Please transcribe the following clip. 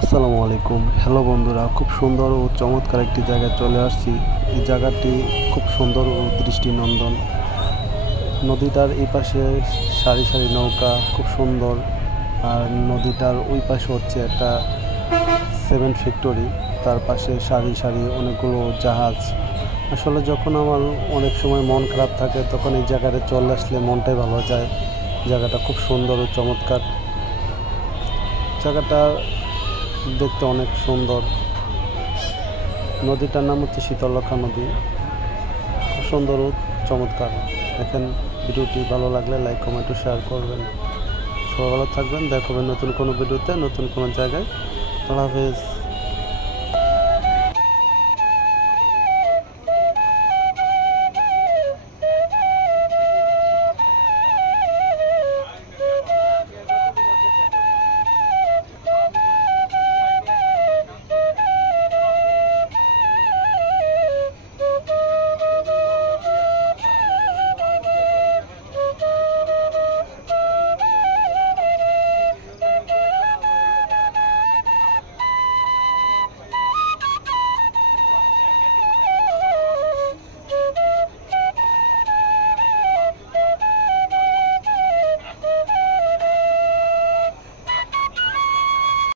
আসসালামু আলাইকুম। হ্যালো বন্ধুরা, খুব সুন্দর ও চমৎকার একটি জায়গায় চলে আসছি। এই জায়গাটি খুব সুন্দর ও দৃষ্টিনন্দন। নদীটার এই পাশে সারি সারি নৌকা, খুব সুন্দর। আর নদীটার ওই পাশে হচ্ছে একটা সিমেন্ট ফ্যাক্টরি, তার পাশে সারি সারি অনেকগুলো জাহাজ। আসলে যখন আমার অনেক সময় মন খারাপ থাকে তখন এই জায়গাটা চলে আসলে মনটাই ভালো যায়। জায়গাটা খুব সুন্দর ও চমৎকার। জায়গাটা দেখতে অনেক সুন্দর। নদীটার নাম হচ্ছে শীতলক্ষ্যা নদী। খুব সুন্দর ও চমৎকার। দেখেন, ভিডিওটি ভালো লাগলে লাইক কমেন্ট ও শেয়ার করবেন। সবাই ভালো থাকবেন। দেখা হবে নতুন কোনো ভিডিওতে, নতুন কোনো জায়গায়। আল্লাহ হাফেজ।